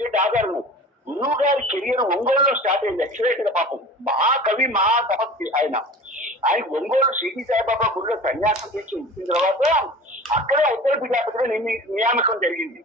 ఇదే ఆధారం గురువు గారి కెరియర్ ఒంగోలులో స్టార్ట్ అయింది. ఎక్సలెంట్గా పాపం. మహా కవి మహా తపస్వి ఆయన. ఆయన ఒంగోలు సిటీ సాయిబాబా గుడిలో సన్యాసం తీసి వచ్చిన తర్వాత అక్కడే ఉత్తర పీఠాపతిగా నియమి- నియామకం జరిగింది.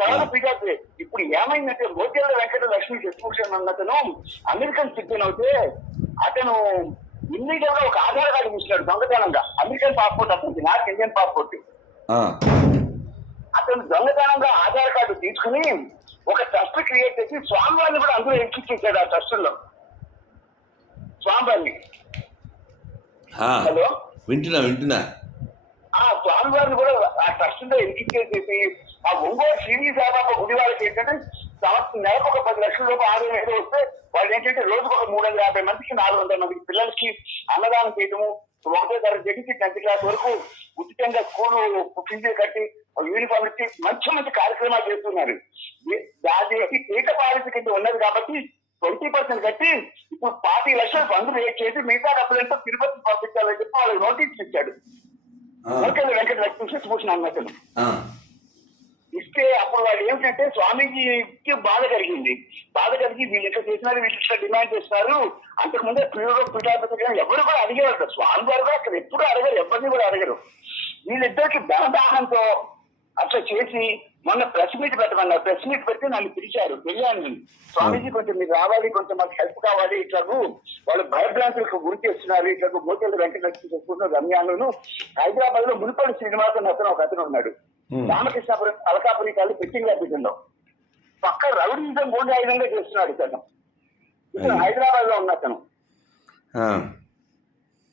తర్వాత పీఠాపతి ఇప్పుడు ఏమైందంటే మోతేళ్ళ వెంకట లక్ష్మీ శశిభూషణ్ అన్నతను అమెరికన్ సిటిజన్ అవుతే అతను ఇమ్మీడియట్గా ఒక ఆధార్ కార్డు ఇచ్చినాడు దొంగతనంగా. అమెరికన్ పాస్పోర్ట్ అతనికి నాకు ఇండియన్ పాస్పోర్ట్. అతను దొంగతనంగా ఆధార్ కార్డు తీసుకుని ఒక ట్రస్ట్ క్రియేట్ చేసి స్వామివారిని కూడా అందులో ఎక్కించేసాడు ఆ ట్రస్ట్లో. స్వామివారిని. హలో? వింటున్నా వింటున్నా. ఆ స్వామివారిని కూడా ఆ ట్రస్ట్లో ఎక్కించేసేసి ఆ ఒంగోలు శ్రీని సాయిబాబా గుడి వాళ్ళకి ఏంటంటే సంవత్సరం నెలకు ఒక పది లక్షల రూపాయలు ఆదాయం ఏదో వస్తే వాళ్ళు ఏంటంటే రోజుకు ఒక మూడు వందల యాభై మందికి నాలుగు వందల మందికి పిల్లలకి అన్నదానం చేయడము ఒకటో తరగతి నుంచి టెన్త్ క్లాస్ వరకు ఉచితంగా స్కూల్ ఫీజులు కట్టి యూనిఫామ్ ఇచ్చి మంచి మంచి కార్యక్రమాలు చేస్తున్నారు. దాని పీఠ పాలసీ కింద ఉన్నది కాబట్టి ట్వంటీ పర్సెంట్ కట్టి ఇప్పుడు పార్టీ లక్షలు బంధు రేట్ చేసి మిగతా డబ్బులంతా తిరుపతి పంపించాలని చెప్పి వాళ్ళకి నోటీస్ ఇచ్చాడు. వెంకట లక్ష్మీ ఇస్తే అప్పుడు వాళ్ళు ఏమిటంటే స్వామీజీకి బాధ కలిగింది. బాధ కలిగి వీళ్ళు ఇట్లా చేసినారు వీళ్ళు ఇట్లా డిమాండ్ చేస్తున్నారు? అంతకు ముందే ప్రియుడు పీఠాపతి ఎవరు కూడా అడిగేవారు స్వామి గారు కూడా అక్కడ ఎప్పుడు అడగరు. ఎవరిని కూడా అడగరు. వీళ్ళిద్దరికి ధనదాహంతో అట్లా చేసి మొన్న ప్రెస్ మీట్ పెట్టమన్నారు. ప్రెస్ మీట్ పెడితే నన్ను పిలిచారు. వెళ్ళాను నేను స్వామీజీ కొంచెం మీరు రావాలి. కొంచెం మాకు హెల్ప్ కావాలి. ఇట్లాగు వాళ్ళు భయభ్రాంతులకు గురి చేస్తున్నారు. ఇట్లా మోతేలు వెంకటలక్ష్మి చెప్పుకున్న రమ్యాను హైదరాబాద్లో మునిపల్లి శ్రీనివాసన్ అతను ఒక అతను ఉన్నాడు. రామకృష్ణాపురం అలకాపురి కాళ్ళు పెట్టింగ్లో పక్క రౌడీజం గుండాయుధంగా చేస్తున్నాడు ఇతను. ఇతను. హైదరాబాద్లో ఉన్న అతను.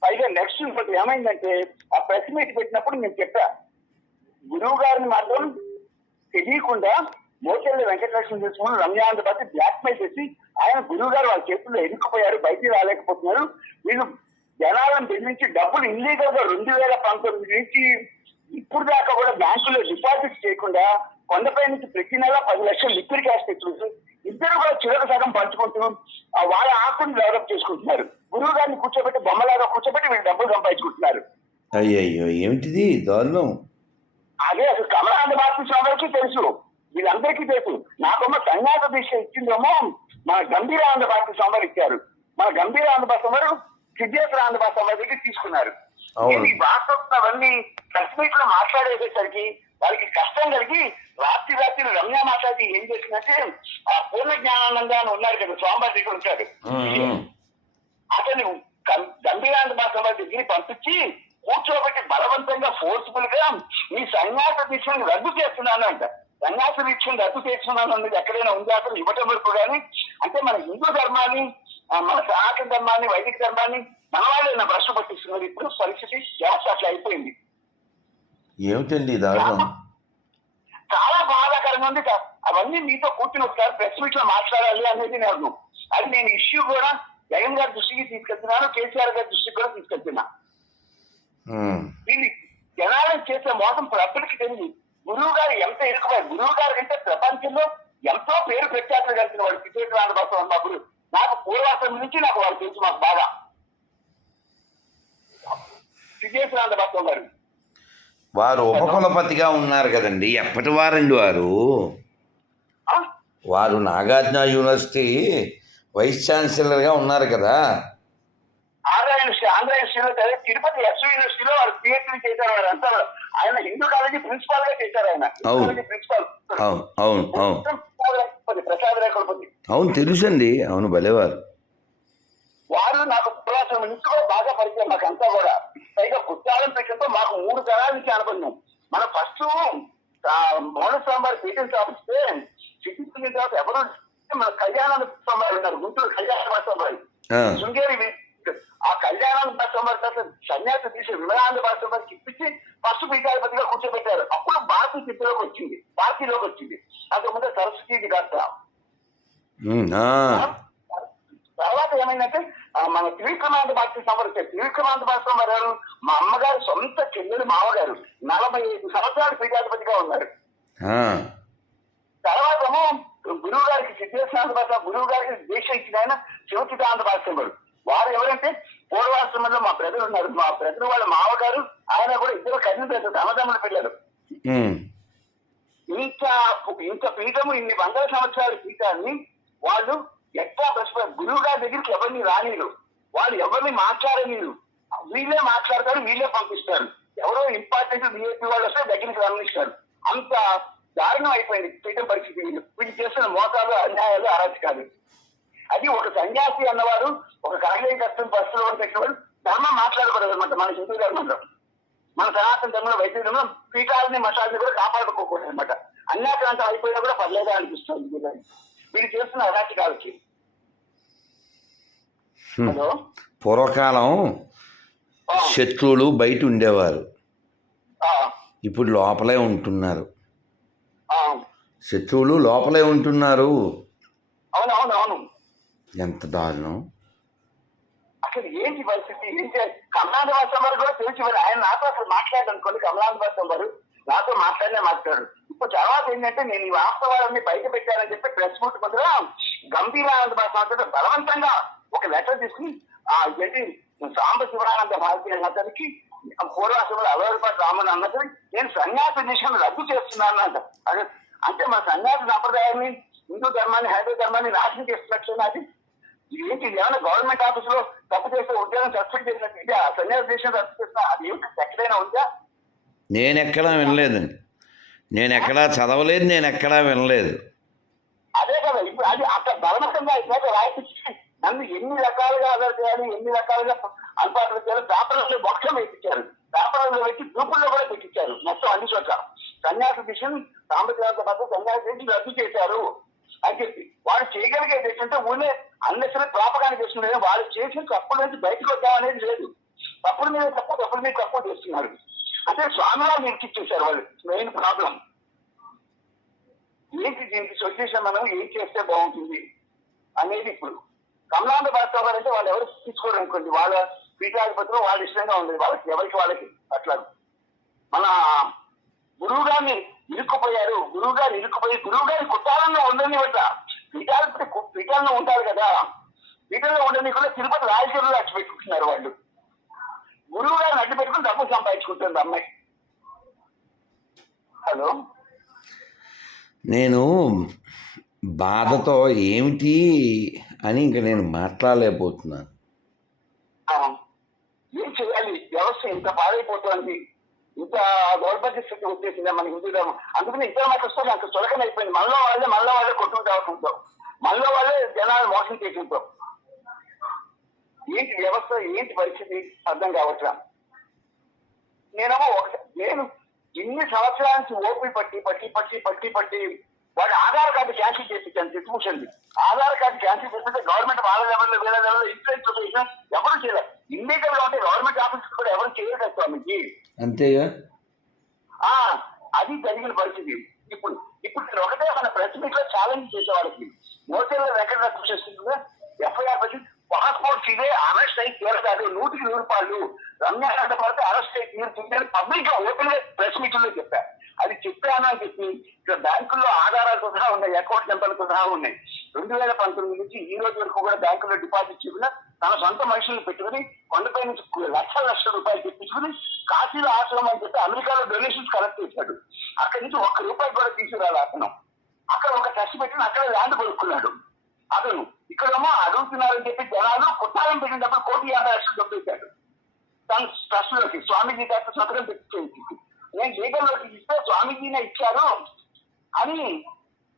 పైగా నెక్స్ట్ ఇంకోటి ఏమైందంటే ఆ ప్రెస్ మీట్ పెట్టినప్పుడు నేను చెప్పా గురువు గారిని మాత్రం తెలియకుండా మోచెల్లి వెంకటలక్ష్మి చేసుకుని రమ్యాంధ్రపాతి బ్లాక్ మెయిల్ చేసి ఆయన గురువు గారు వాళ్ళ చేతుల్లో ఎరుక్కుపోయారు బయటికి రాలేకపోతున్నారు. వీళ్ళు జనాలను బెదిరించి డబ్బులు ఇల్లీగల్గా రెండు వేల పంతొమ్మిది నుంచి ఇప్పుడు దాకా కూడా బ్యాంకులో డిపాజిట్ చేయకుండా కొండపై నుంచి ప్రతి నెల పది లక్షలు లిక్విడ్ క్యాష్ తెచ్చుకుంటూ ఇద్దరు కూడా చివరి సగం పంచుకుంటూ వాళ్ళ ఆకుని డెవలప్ చేసుకుంటున్నారు. గురువు గారిని కూర్చోబెట్టి బొమ్మలాగా కూర్చోబెట్టి వీళ్ళు డబ్బులు సంపాదించుకుంటున్నారు. అయ్యయ్యో ఏమిటిది? దారుణం. అదే అసలు కమలాంధ భారతి స్వామికి తెలుసు. వీళ్ళందరికీ తెలుసు. నాకమ్మ సన్యాస దీక్ష ఇచ్చిందేమో మన గంభీరానంద భారతి స్వామి ఇచ్చారు మన గంభీరానంద భారతి స్వామి సిద్ధేశ్వరానంద భారతి దగ్గర తీసుకున్నారు. ఈ వాస్తవం అవన్నీ మీట్లో మాట్లాడేసేసరికి వాళ్ళకి కష్టం కలిగి రాత్రి రాత్రి రమ్య మాట్లాడి ఏం చేసిందంటే ఆ పూర్ణ జ్ఞానానంద అని ఉన్నారు కదా స్వామివారి దగ్గర ఉంటాడు. అతను గంభీరానంద భాష దగ్గరికి పంపించి కూర్చోబెట్టి బలవంతంగా ఫోర్స్ఫుల్గా మీ సన్యాస దీక్షను రద్దు చేస్తున్నాను అంట సన్యాస దీక్షను రద్దు చేస్తున్నాను అన్నది ఎక్కడైనా ఉందా? అసలు ఇవ్వటం వరకు కానీ అంటే మన హిందూ ధర్మాన్ని మన సనాతన ధర్మాన్ని వైదిక ధర్మాన్ని మన వాళ్ళే నా భ్రష్టు పట్టిస్తున్నారు. ఇప్పుడు పరిస్థితి జాస్తి అట్లా అయిపోయింది. ఏమిటండి దారుణం? చాలా బాధాకరంగా ఉంది. అవన్నీ మీతో కూర్చుని ఒకసారి ప్రెస్ మీట్లో మాట్లాడాలి అనేది నేను అది నేను ఇష్యూ కూడా జగన్ గారి దృష్టికి తీసుకెళ్తున్నాను కేసీఆర్ గారి దృష్టికి కూడా తీసుకెళ్తున్నా. దీన్ని జనాలను చేసే మోసం ప్రజలకి తెలియదు. గురువు గారు ఎంత ఇరుకుపోయారు? గురువు గారు కంటే ప్రపంచంలో ఎంతో పేరు ప్రఖ్యాతులు కలిసిన వాడు. రామదాసం ఉన్నప్పుడు నాకు పూర్వాసం నుంచి నాకు వాడు తెలుసు మాకు బాగా. సిద్ధేశ్వర రామదాసం గారు వారు ఉపకులపతిగా ఉన్నారు కదండి. ఎప్పటి వారండి వారు? ఆ? వారు నాగార్జున యూనివర్సిటీ వైస్ ఛాన్సలర్గా ఉన్నారు కదా. ఆంధ్ర యూనివర్సిటీ ఆంధ్ర యూనివర్సిటీలో చదివి తిరుపతి ఎస్ యూనివర్సిటీలో వారు పిహెచ్డీ చేశారు. వారు అంతా ఆయన హిందూ కాలేజీ ప్రిన్సిపాల్గా చేశారు ఆయన. ప్రిన్సిపాల్. అవును. అవును. అవును. ప్రసాద్ రేఖలపతి అవును తెలుసండి. అవును భలేవారు. వారు నాకు నుంచి కూడా బాగా పరిచయం మాకు అంతా కూడా. పైగా పుస్తకాలను పెట్టడంతో మాకు మూడు తరాల నుంచి అనుబంధం. మన ఫస్ట్ మౌన స్వామివారి పీఠం స్థాపిస్తే సిద్ధించిన తర్వాత ఎవరు మన కళ్యాణానంద స్వామివారు ఉన్నారు గుంటూరు కళ్యాణ ఆ, శృంగేరి ఆ కళ్యాణానంద స్వామివారి తర్వాత సన్యాసి తీసి విమలానంద స్వామివారికి ఇప్పించి ఫస్ట్ పీఠాధిపతిగా కూర్చోబెట్టారు. అప్పుడు భారతీ స్థితిలోకి వచ్చింది భారతీలోకి వచ్చింది. అంతకుముందు సరస్వతి ఆ, తర్వాత ఏమైందంటే మన త్రివిక్రమాంత భారతి సమర్చే త్రివిక్రమాంత భారతి సమరారు మా అమ్మగారు సొంత చెల్లెలు మామగారు నలభై ఐదు సంవత్సరాలు పీఠాధిపతిగా ఉన్నారు. తర్వాత ఏమో గురువు గారికి సిద్ధేశ్వరాంత భాష గురువు గారికి దీక్ష ఇచ్చిన ఆయన శివచితాంత భాషంబడు వారు ఎవరంటే పూర్వాశ్రమంలో మా బ్రదర్ ఉన్నారు. మా బ్రదర్ వాళ్ళ మామగారు ఆయన కూడా ఇద్దరు కన్ను బ్రదర్ అన్నదమ్ముల పిల్లలు. ఇంత ఇంత పీఠము ఇన్ని వందల సంవత్సరాల పీఠాన్ని వాళ్ళు ఎట్లా ప్రశ్న గురువు గారి దగ్గరికి ఎవరిని రానిరు. వాళ్ళు ఎవరిని మాట్లాడలేరు వీళ్ళే మాట్లాడతారు వీళ్ళే పంపిస్తారు. ఎవరో ఇంపార్టెంట్ బీఏపీ వాళ్ళు వస్తే దగ్గరికి రమణిస్తారు అంత దారుణం అయిపోయింది పీఠం పరిస్థితి. వీళ్ళు వీళ్ళు చేస్తున్న మోసాలు అన్యాయాలు అరాచకాలు అది ఒక సన్యాసి అన్నవారు ఒక కాంగ్రెస్ కష్టం బస్సులో పెట్టేవాడు ధర్మం మాట్లాడకూడదు అనమాట మన హిందూ ధర్మంలో. మన సనాతన ధర్మంలో వైద్య ధర్మంలో పీఠాలని మసాలని కూడా కాపాడుకోకూడదు అనమాట అన్యాక్రాంతం అయిపోయినా కూడా పర్లేదా అనిపిస్తుంది. వీళ్ళు చేస్తున్న అరాచకాలకి. హలో. పూర్వకాలం శత్రువులు బయట ఉండేవారు. ఇప్పుడు లోపలే ఉంటున్నారు. శత్రువులు లోపలే ఉంటున్నారు. ఎంత దారుణం. అసలు ఏంటి పరిస్థితి? ఏంటి కమలాంధ కూడా తెలిసి మరి ఆయన నాతో అసలు మాట్లాడారు అనుకోండి. కమలాంధ నాతో మాట్లాడలే మాట్లాడు. ఇప్పుడు తర్వాత ఏంటంటే నేను ఈ వాస్తవాలన్నీ బయట పెట్టానని చెప్పి ప్రెస్ మీట్ ముందర గంభీరానంద భాష బలవంతంగా ఒక లెటర్ తీసుకుని ఆ ఏంటి సాంబ శివరానంద భారతీయ అతనికి పూర్వాశ్రమంలో అలవారిపాటి రామన్ అన్నది నేను సన్యాస దేశం రద్దు చేస్తున్నాను అంట. అదే అంటే మన సన్యాస సంప్రదాయాన్ని హిందూ ధర్మాన్ని హైందవ ధర్మాన్ని నాశనం చేస్తున్నట్లు అది ఏంటి ఏమైనా గవర్నమెంట్ ఆఫీస్లో తప్పు చేస్తే ఉద్యోగం సస్పెండ్ చేసినట్టు ఇది ఆ సన్యాస దేశం రద్దు చేస్తున్నా? అది ఏమిటి? ఎక్కడైనా ఉందా? నేను ఎక్కడా వినలేదండి. నేను ఎక్కడా చదవలేదు నేను ఎక్కడా వినలేదు. అదే కదా ఇప్పుడు అది అక్కడ బలవంతంగా అయిపోతే రాయిపించి నన్ను ఎన్ని రకాలుగా అదర్ చేయాలి ఎన్ని రకాలుగా అల్పాటలు చేయాలి పేపర్లలో మొత్తం వేయించారు పేపర్లలో పెట్టి గ్రూపుల్లో కూడా పెట్టించారు మొత్తం అన్ని చోట్ల. సన్యాస మిషన్ సాంబశివాస పద్ధతి సన్యాస దిశను రద్దు చేశారు అని చెప్పి. వాళ్ళు చేయగలిగేది ఏంటంటే ఊళ్ళే అన్నసరి ప్రాపకాన్ని చేస్తున్నారు. వాళ్ళు చేసిన తప్పుల నుంచి బయటకు వద్దామనేది లేదు. తప్పుడు మీద తప్పు తప్పుడు మీద తప్పు చేస్తున్నారు. అంటే స్వామివారిని ఇరికిచ్చేశారు వాళ్ళు? Main problem. ఏంటి దీనికి సొల్యూషన్ మనం ఏం చేస్తే బాగుంటుంది అనేది ఇప్పుడు. కమలాంధ భారత అంటే వాళ్ళు ఎవరు తీసుకోరు అనుకోండి. వాళ్ళ పీఠాధిపతులు వాళ్ళ ఇష్టంగా ఉండేది. వాళ్ళకి ఎవరికి వాళ్ళకి అట్లా మన గురువు గారిని ఇరుక్కుపోయారు. గురువు గారు ఇరుక్కుపోయి గురువు గారి కుట్టాలలో ఉండని బట్ట. పీఠాధిపతి కు- ఉంటారు కదా. పీఠంలో ఉండని కూడా తిరుపతి రాయచూరులో అడ్డు పెట్టుకుంటున్నారు వాళ్ళు. గురువు గారిని అడ్డు పెట్టుకుని డబ్బు సంపాదించుకుంటుంది అమ్మాయి. హలో? నేను బాధతో ఏమిటి అని ఇంక నేను మాట్లాడలేకపోతున్నాను. ఏం చేయాలి? వ్యవస్థ ఇంత పాడైపోతుంది. ఇంత దౌర్భాగ్య స్థితి వచ్చేసింది మన హిందూ ధర్మం. అందుకని ఇద్దరు మాకు వస్తే నాకు చులకన అయిపోయింది. మనలో వాళ్ళే మనలో వాళ్ళే కొట్టుకుంటూ ఉంటాం మనలో వాళ్ళే జనాలు మోసం చేసుకుంటాం ఏంటి వ్యవస్థ? ఏంటి పరిస్థితి? అర్థం కావట్లా? నేనేమో ఒక నేను ఇన్ని సంవత్సరాల నుంచి ఓపి పట్టి పట్టి పట్టి పట్టి పట్టి వాడి ఆధార్ కార్డు క్యాన్సిల్ చేయించాను శశిభూషణ్ ఆధార్ కార్డు క్యాన్సిల్ చేస్తే గవర్నమెంట్ వాళ్ళ లెవెల్లో వేరే లెవెల్లో ఇన్సూరెన్స్ చేసినా ఎవరు చేయలేదు ఇల్లీగల్ ఉంటే గవర్నమెంట్ ఆఫీస్ కూడా ఎవరు చేయలేదు స్వామికి అంతేగా ఆ అది జరిగిన పరిస్థితి. ఇప్పుడు ఇప్పుడు నేను ఒకటే మన ప్రెస్ మీట్లో ఛాలెంజ్ చేసే వాళ్ళకి. మోసంలో వెంకట కృష్ణ ఎఫ్ఐఆర్ పెట్టి పాస్పోర్ట్ ఇదే అరెస్ట్ అయి తీరదాది నూటికి నూరు రూపాయలు రమ్య పడితే అరెస్ట్ అయి తీరుతుంది పబ్లిక్గా ఓపెన్గా ప్రెస్ మీటింగ్లో చెప్పారు అది చెప్పాను అని చెప్పి ఇక్కడ బ్యాంకుల్లో ఆధారాలతో సహా ఉన్నాయి అకౌంట్ నెంబర్లతో సహా ఉన్నాయి. రెండు వేల పంతొమ్మిది నుంచి ఈ రోజు వరకు కూడా బ్యాంకులో డిపాజిట్ చేసిన తన సొంత మనుషులను పెట్టుకుని కొండపై నుంచి లక్షల లక్షల రూపాయలు తెప్పించుకుని కాశీలో ఆశ్రమం అని చెప్పి అమెరికాలో డొనేషన్స్ కలెక్ట్ చేశాడు. అక్కడి నుంచి ఒక్క రూపాయి కూడా తీసుకురాలి అతను. అక్కడ ఒక టెస్ట్ పెట్టిన అక్కడ ల్యాండ్ కొనుక్కున్నాడు. అతను ఇక్కడేమో అడుగుతున్నారని చెప్పి జనాలు కుట్టాలని పెట్టినప్పుడు కోటి యాభై లక్షలు దొబ్బేశాడు తన ట్రస్ట్లోకి స్వామీజీ గారి సంతకం పెట్టి నేను లీగల్లోకి ఇస్తే స్వామీజీనే ఇచ్చారు అని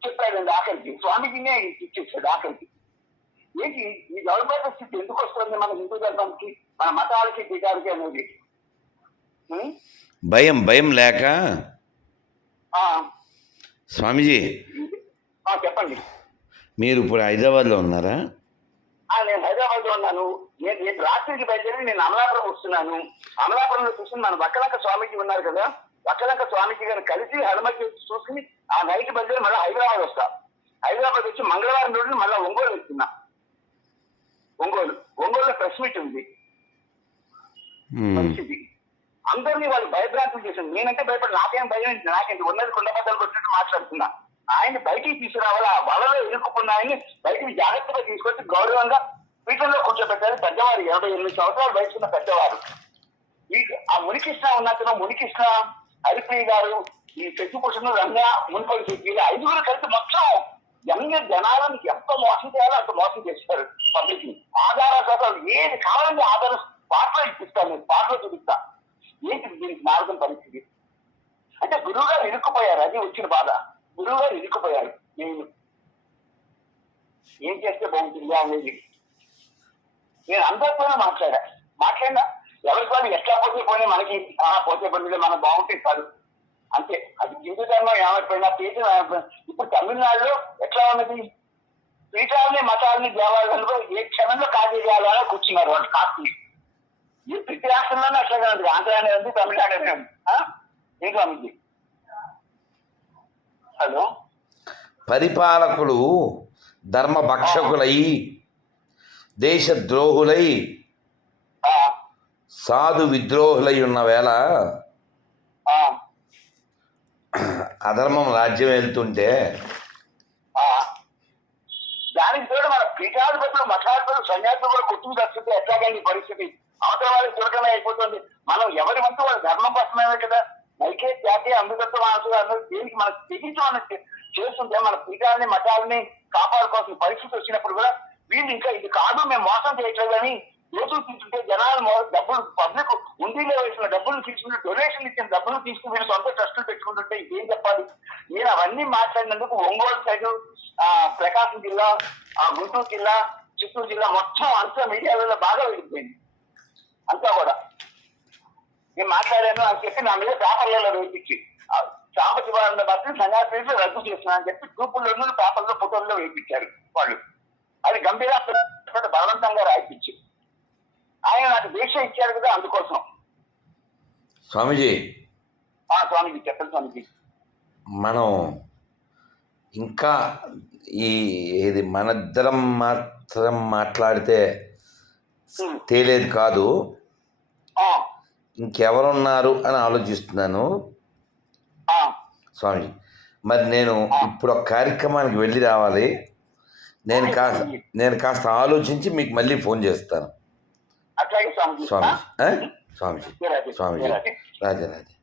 చెప్పాడండి ఆఖరికి. స్వామీజీనే ఇచ్చేసాడు ఆఖరికి. ఏంటి? ఈ దౌర్భాగ్య స్థితి ఎందుకు వస్తుంది మన హిందూ ధర్మానికి మన మతాలకి పీఠాలకి అనేది? భయం భయం లేక? ఆ, స్వామీజీ. ఆ, చెప్పండి. మీరు ఇప్పుడు హైదరాబాద్లో ఉన్నారా? ఆ, నేను హైదరాబాద్లో ఉన్నాను. నేను నేను రాత్రికి బయలుదేరి నేను అమలాపురం వస్తున్నాను. అమలాపురంలో చూసి మన వక్కలంక స్వామీజీ ఉన్నారు కదా వక్కలంక స్వామీజీ గారిని కలిసి హనుమతి చూసుకుని ఆ నైట్ బయలుదేరి మళ్ళీ హైదరాబాద్ వస్తా. హైదరాబాద్ వచ్చి మంగళవారం రోజు మళ్ళీ ఒంగోలు వెళ్తున్నా. ఒంగోలు ఒంగోలులో ప్రెస్ మీట్ ఉంది. పరిస్థితి అందరినీ వాళ్ళు భయభ్రాంతులు చేశారు. నేనంటే భయపడి నాకేం భయం? నాకేంటి? ఉన్నది కుండబద్దలు కొట్టినట్టు మాట్లాడుతున్నా. ఆయన బయటికి తీసుకురావాలి? ఆ వలలో ఇరుక్కున్న ఆయన్ని బయటికి జాగ్రత్తగా తీసుకొచ్చి గౌరవంగా పీఠంలో కూర్చోబెట్టారు పెద్దవారు ఇరవై ఎనిమిది సంవత్సరాలు వయసున్న పెద్దవారు. ఈ ఆ మునికృష్ణ ఉన్నతను మునికృష్ణ హరిప్రియ గారు ఈ శశిభూషణ్ రమ్య మున్పల్లి వీళ్ళ ఐదుగురు కలిసి మొత్తం ఎంగే జనాలను ఎంత మోసం చేయాలో అంత మోసం చేస్తారు పబ్లిక్ని ఆధార శాతాలు ఏది కావాలంటే ఆధారం పాటలో ఇప్పిస్తాను నేను పాటలో చూపిస్తా. ఏంటి దీనికి మార్గం పరిస్థితి? అంటే గురువు గారు ఇరుక్కుపోయారు. అది వచ్చిన బాధ. గురువుగారు ఇరుక్కుపోయారు. నేను ఏం చేస్తే బాగుంటుంది అనేది నేను అందరితోనే మాట్లాడా. మాట్లాడినా ఎవరికి వాళ్ళు ఎట్లా పోతే పోయినా మనకి పోతే పోతే మనం బాగుంటే కాదు అంతే. అది హిందూ ధర్మం ఏమైపోయినా పేరు ఏమైపోయినా ఇప్పుడు తమిళనాడులో ఎట్లా ఉన్నది? పీఠాలని మతాలని దేవాలయాలు ఏ క్షణంలో కాజేయాలని కూర్చున్నారు వాళ్ళు కాస్ట్ని ఈ ప్రతి రాష్ట్రంలోనే అట్లా కాదు ఆంధ్ర అనేది ఉంది తమిళనాడు అనేది ఉంది. ఆ? హలో. పరిపాలకులు ధర్మభక్షకులై దేశద్రోహులై ఆ, సాధు విద్రోహులై ఉన్న వేళ ఆ, అధర్మం రాజ్యం వెళ్తుంటే ఆ. దానికి తోడు మన పీఠాధిపతులు మఠాధిపతులు సన్యాసులు కూడా కొట్టుకు తగ్గితే ఎట్లాగండి పరిస్థితి? అవతల వాళ్ళకి చురకమే అయిపోతుంది. మనం ఎవరి వంతు వాళ్ళ ధర్మం కోసమే కదా? నైకే జాతి అమృతత్వ మానసు అందరూ దేనికి మనం తెగించి మనం చేస్తుంటే మన పీఠాలని మఠాలని కాపాడుకోవాల్సిన పరిస్థితి వచ్చినప్పుడు కూడా వీళ్ళు ఇంకా ఇది కాదు మేము మోసం చేయట్లేదు అని రోజులు తీసుకుంటే జనాలు డబ్బులు పబ్లిక్ ఉండిలో వేసిన డబ్బులు తీసుకుంటే డొనేషన్ ఇచ్చిన డబ్బులు తీసుకుని మీరు సొంత ట్రస్టులు పెట్టుకుంటుంటే ఏం చెప్పాలి? నేను అవన్నీ మాట్లాడినందుకు ఒంగోలు సైడ్ ఆ ప్రకాశం జిల్లా ఆ గుంటూరు జిల్లా చిత్తూరు జిల్లా మొత్తం అంతా మీడియాలలో బాగా వెళ్ళిపోయింది అంతా కూడా. నేను మాట్లాడాను అని చెప్పి నా మీద పేపర్లలో వేయించి సాంబశివానంద బస్సు సన్యాసి రద్దు చేస్తున్నా అని చెప్పి గ్రూపుల్లోనూ పేపర్లో ఫోటోల్లో వేయించారు వాళ్ళు. అది గంభీర బలవంతంగా రాయిపించి ఆయన నాకు దీక్ష ఇచ్చారు కదా అందుకోసం. స్వామీజీ. ఆ స్వామిజీ చెప్పండి స్వామిజీ. మనం ఇంకా ఈ ఇది మనిద్దరం మాత్రం మాట్లాడితే. తేలేది కాదు. ఆ, ఇంకెవరున్నారు అని ఆలోచిస్తున్నాను. స్వామి మరి నేను ఇప్పుడు ఒక కార్యక్రమానికి వెళ్ళి రావాలి. నేను కాస్త నేను కాస్త ఆలోచించి మీకు మళ్ళీ ఫోన్ చేస్తాను. స్వామిజీ. స్వామి? స్వామిజీ స్వామిజీ జరాజీ. రాజే రాజే